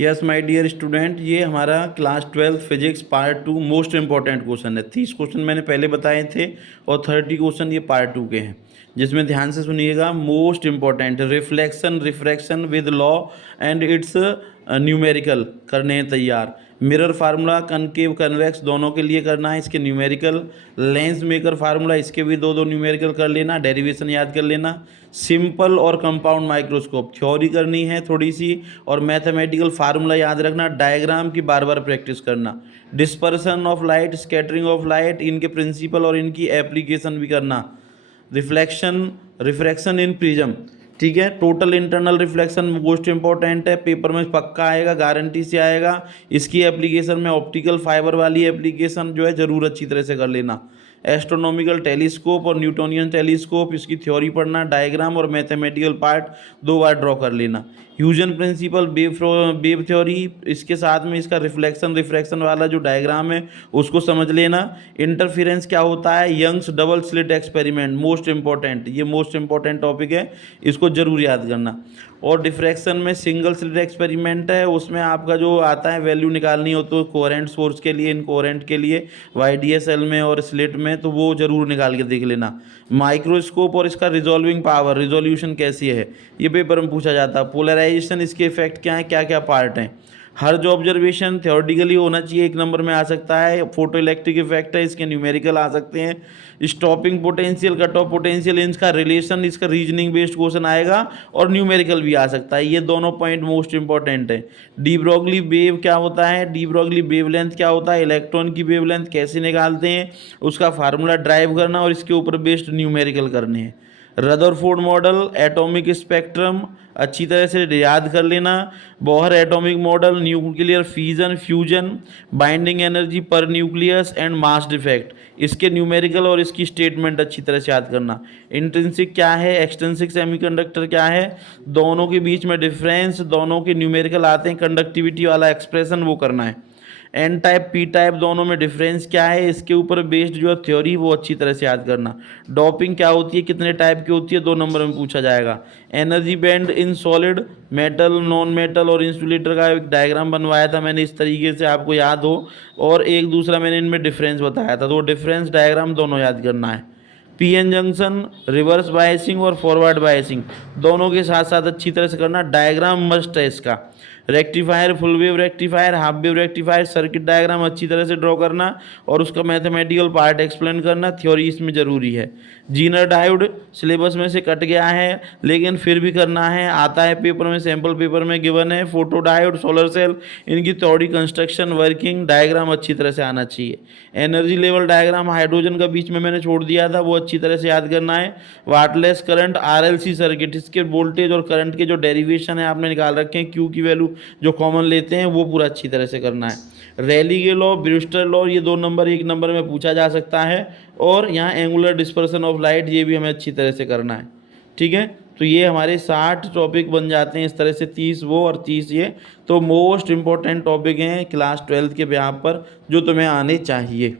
Yes my dear student, ये हमारा class 12 physics part 2 most important question है। 30 question मैंने पहले बताए थे और 30 क्वेश्चन ये पार्ट 2 के हैं, जिसमें ध्यान से सुनिएगा। Most important reflection refraction with law and it's numerical करने हैं तैयार। मिरर फार्मूला कनकेव कन्वेक्स दोनों के लिए करना है, इसके न्यूमेरिकल। लेंस मेकर फार्मूला, इसके भी दो न्यूमेरिकल कर लेना, डेरिवेशन याद कर लेना। सिंपल और कंपाउंड माइक्रोस्कोप थ्योरी करनी है थोड़ी सी, और मैथमेटिकल फार्मूला याद रखना। डायग्राम की बार बार प्रैक्टिस करना। Dispersion of light, scattering of light, इनके प्रिंसिपल और इनकी एप्लीकेशन भी करना। रिफ्लेक्शन रिफ्रैक्शन इन प्रिज्म, ठीक है। Total internal reflection most important है, पेपर में पक्का आएगा, गारंटी से आएगा। इसकी एप्लीकेशन में ऑप्टिकल फाइबर वाली एप्लीकेशन जो है ज़रूर अच्छी तरह से कर लेना। एस्ट्रोनॉमिकल टेलीस्कोप और न्यूटोनियन टेलीस्कोप, इसकी थ्योरी पढ़ना। डायग्राम और मैथमेटिकल पार्ट 2 बार ड्रॉ कर लेना। ह्यूजन प्रिंसिपल, वेव थ्योरी, इसके साथ में इसका रिफ्लेक्शन रिफ्रैक्शन वाला जो डायग्राम है उसको समझ लेना। इंटरफेरेंस क्या होता है, Young's double slit experiment most important, ये मोस्ट इंपॉर्टेंट टॉपिक है, इसको जरूर याद करना। और डिफ्रैक्शन में सिंगल स्लिट एक्सपेरिमेंट है, उसमें आपका जो आता है वैल्यू निकालनी हो तो कोहेरेंट सोर्स के लिए, इनकोहेरेंट के लिए YDSL में और स्लिट में, तो वो जरूर निकाल के देख लेना। माइक्रोस्कोप और इसका रिजॉल्विंग पावर, रिजोल्यूशन कैसी है, ये पेपर में पूछा जाता है। पोलराइजेशन, इसके इफेक्ट क्या है, क्या क्या पार्ट हैं। हर जो ऑब्जर्वेशन थ्योरेटिकली होना चाहिए 1 नंबर में आ सकता है। फोटो इलेक्ट्रिक इफेक्ट है, इसके न्यूमेरिकल आ सकते हैं। Stopping potential, cut off potential, इनका रिलेशन, इसका रीजनिंग बेस्ड क्वेश्चन आएगा और न्यूमेरिकल भी आ सकता है। ये दोनों पॉइंट मोस्ट इंपॉर्टेंट है। डी ब्रॉगली वेव क्या होता है, डी ब्रॉगली वेवलेंथ क्या होता है, इलेक्ट्रॉन की वेवलेंथ कैसे निकालते हैं, उसका फार्मूला ड्राइव करना और इसके ऊपर बेस्ड न्यूमेरिकल करने हैं। रदरफोर्ड मॉडल, एटॉमिक स्पेक्ट्रम अच्छी तरह से याद कर लेना। Bohr atomic model, nuclear fission fusion, binding energy पर न्यूक्लियस एंड मास डिफेक्ट, इसके न्यूमेरिकल और इसकी स्टेटमेंट अच्छी तरह से याद करना। इंट्रिंसिक क्या है, एक्सट्रिंसिक सेमीकंडक्टर क्या है, दोनों के बीच में डिफरेंस, दोनों के न्यूमेरिकल आते हैं। कंडक्टिविटी वाला एक्सप्रेशन वो करना है। एन टाइप पी टाइप दोनों में डिफरेंस क्या है, इसके ऊपर बेस्ड जो है थ्योरी वो अच्छी तरह से याद करना। डोपिंग क्या होती है, कितने टाइप की होती है, 2 नंबर में पूछा जाएगा। Energy band in solid, metal, non metal और इंसुलेटर का एक डायग्राम बनवाया था मैंने इस तरीके से, आपको याद हो, और एक दूसरा मैंने इनमें डिफरेंस बताया था, तो डिफरेंस डायग्राम दोनों याद करना है। पीएन जंक्शन, रिवर्स बायसिंग और फॉरवर्ड बायसिंग दोनों के साथ साथ अच्छी तरह से करना। डायग्राम मस्ट है इसका। Rectifier, full wave rectifier, half wave rectifier, circuit diagram अच्छी तरह से ड्रॉ करना और उसका मैथमेटिकल पार्ट एक्सप्लेन करना। थ्योरी इसमें ज़रूरी है। जीनर डायोड सिलेबस में से कट गया है लेकिन फिर भी करना है, आता है पेपर में, सैम्पल पेपर में गिवन है। फोटो डायोड, सोलर सेल, इनकी थ्योरी, कंस्ट्रक्शन, वर्किंग, डायग्राम अच्छी तरह से आना चाहिए। एनर्जी लेवल डायग्राम हाइड्रोजन का बीच में मैंने छोड़ दिया था, वो अच्छी तरह से याद करना है। वाटलेस करंट, RLC सर्किट, इसके वोल्टेज और करंट के जो डेरिवेशन है आपने निकाल रखे हैं, क्यू की वैल्यू जो कॉमन लेते हैं वो पूरा अच्छी तरह से करना है। रैली के लॉ, ब्रूस्टर लॉ, ये 2 नंबर 1 नंबर में पूछा जा सकता है। और यहाँ एंगुलर डिस्पर्सन ऑफ लाइट, ये भी हमें अच्छी तरह से करना है, ठीक है। तो ये हमारे 60 टॉपिक बन जाते हैं इस तरह से, 30 वो और 30 ये। तो मोस्ट इंपॉर्टेंट टॉपिक हैं क्लास 12 के यहाँ पर, जो तुम्हें आने चाहिए।